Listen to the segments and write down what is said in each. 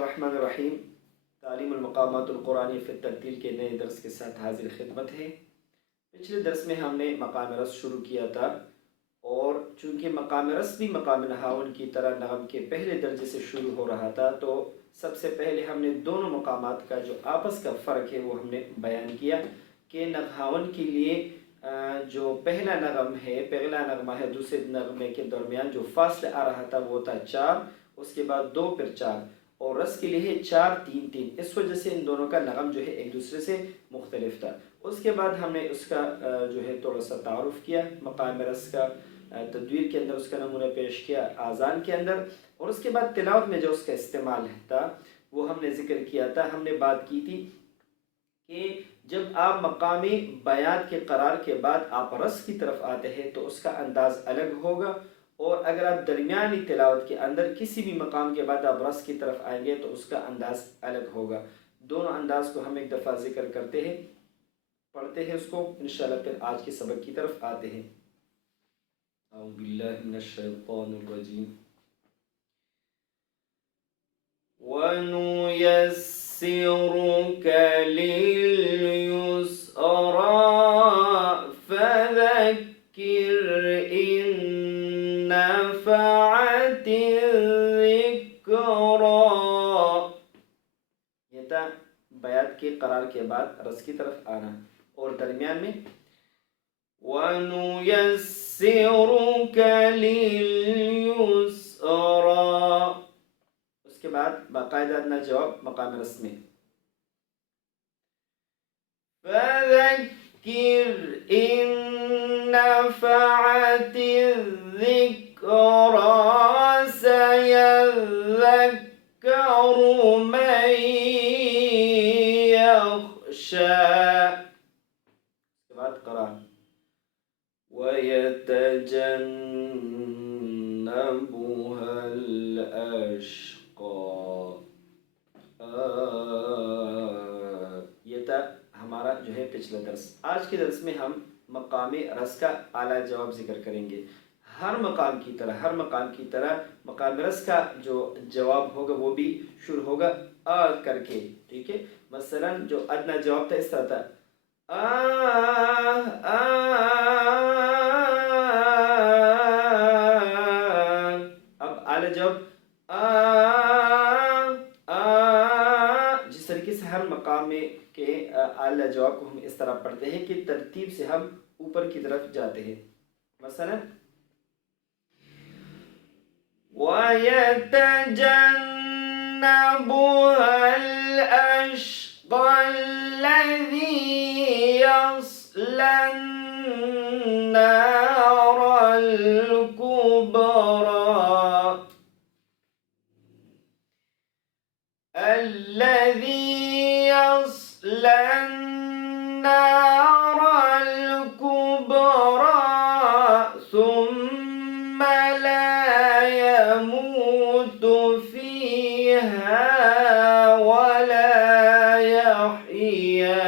बिस्मिल्लाहिर्रहमानिर्रहीम। तालीमुल मक़ामातुल क़ुरानी फ़ी तरतील के नए दर्स के साथ हाज़िर खिदमत है। पिछले दर्स में हमने मकाम रस शुरू किया था और चूँकि मकाम रस भी मकाम नहावन की तरह नग़म के पहले दर्जे से शुरू हो रहा था, तो सबसे पहले हमने दोनों मकामात का जो आपस का फ़र्क है वो हमने बयान किया कि नहावन के लिए जो पहला नगम है, पहला नगमा है, दूसरे नगमे के दरमियान जो फासला आ रहा था वो था 4, उसके बाद 2, फिर 4, और रस के लिए है 4 3 3। इस वजह से इन दोनों का नगम जो है एक दूसरे से मुख्तलिफ था। उसके बाद हमने उसका जो है थोड़ा सा तारुफ़ किया, मकाम रस का तदवीर के अंदर उसका नमूना पेश किया, आज़ान के अंदर, और उसके बाद तिलावत में जो उसका इस्तेमाल था वो हमने ज़िक्र किया था। हमने बात की थी कि जब आप मकामी बयात के करार के बाद आप रस की तरफ आते हैं तो उसका अंदाज़ अलग होगा, और अगर आप दरमियानी तिलावत के अंदर किसी भी मकाम के बाद आप रस की तरफ आएंगे तो उसका अंदाज़ अलग होगा। दोनों अंदाज़ को हम एक दफ़ा ज़िक्र करते हैं, पढ़ते हैं उसको इंशाअल्लाह, फिर आज के सबक की तरफ आते हैं। औज़ु बिल्लाहि मिनश शैतानिर रजीम। वनुयस्सिरुका लिल-युस्रा फज़क्किर इन नफ़अतिज़्ज़िक्रा। ये था बयात के करार के बाद रस की तरफ आना, और दरमियान में वनुयस्सिरुका लिल-युस्रा, उसके बाद बाकायदा ना जवाब मकाम रस में फज़क्किर इन नफ़अतिज़्ज़िक्रा सयज़्ज़क्करु मन यख़शा। उसके बाद क़ुरान वयतजन्नबुहल अशक़ा। ये था हमारा जो है पिछला दर्स। आज के दर्स में हम मकाम रस का आला जवाब जिक्र करेंगे। हर मकाम की तरह मकाम रस का जो जवाब होगा वो भी शुरू होगा आ करके, ठीक है। मसलन जो अदना जवाब था इस तरह था आ, आ, अब आला जवाब जिस तरीके से हर मकाम में के आला जवाब को हम इस तरह पढ़ते हैं कि तरतीब से हम ऊपर की तरफ जाते हैं। मसलन वयतजन्नबुहल अशक़ल्लज़ी यस्लन नारल कुबरा। الذي يصلى النار الكبرى ثم لا يموت فيها ولا يحيا।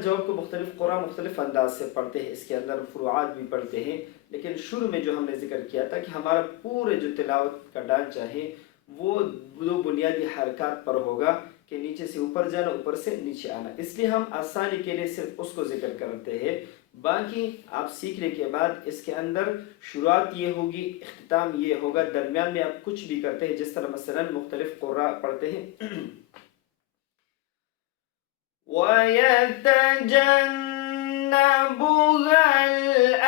जवाब को मुख्तलिफ कुरान मुख्तलिफ अंदाज से पढ़ते हैं, इसके अंदर फुरुआत भी पढ़ते हैं, लेकिन शुरू में जो हमने जिक्र किया था कि हमारा पूरे जो तिलावत का ढांचा है वो दो बुनियादी हरकत पर होगा कि नीचे से ऊपर जाना, ऊपर से नीचे आना। इसलिए हम आसानी के लिए सिर्फ उसको जिक्र करते हैं, बाकी आप सीखने के बाद इसके अंदर शुरुआत ये होगी, इख्तिताम ये होगा, दरमियान में आप कुछ भी करते हैं, जिस तरह मसलन मुख्तलिफ कुर्रा पढ़ते हैं वयतजन्नबुहल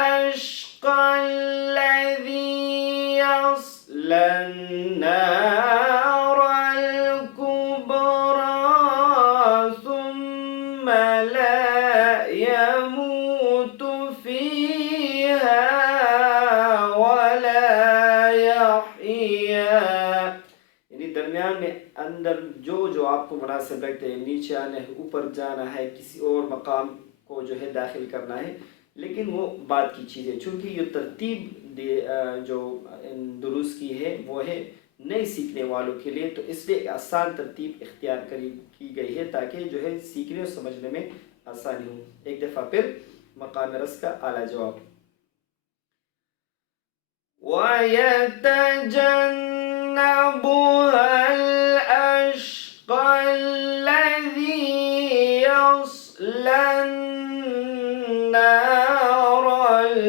अशक़ल्लज़ी यस्ला नारल कुबरा सुम्म ला यमूत फ़ीहा वला यहया। यानी दरमियान में अंदर जो जो आपको मुनासिब लगते हैं, नीचे आना है, ऊपर जाना है, किसी और मकाम को जो है दाखिल करना है, लेकिन वो बात की चीज़ है। चूँकि ये तरतीब जो दुरुस्त की है वो है नए सीखने वालों के लिए, तो इसलिए एक आसान तरतीब इख्तियार की गई है ताकि जो है सीखने और समझने में आसानी हो। एक दफ़ा फिर मकाम रस का आला जवाब। वयतजन्नबुहल अश्क़ल्लज़ी यस्लन नारल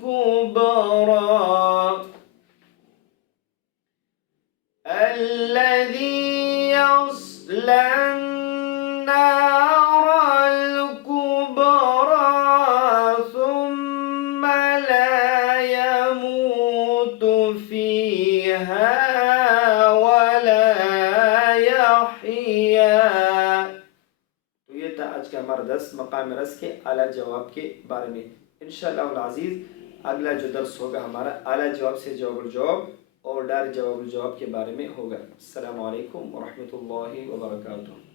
कुबरा الذي يصلى النار الكبرى ثم لا يموت فيها ولا يحيا। तो ये था आज का हमारा दर्स मकाम रस के आला जवाब के बारे में। इंशाअल्लाह अज़ीज़ अगला जो दर्स होगा हमारा आला जवाब से जवाब जवाब और डायरेक्ट जवाब के बारे में होगा। अस्सलामु अलैकुम व रहमतुल्लाहि व बरकातुहू।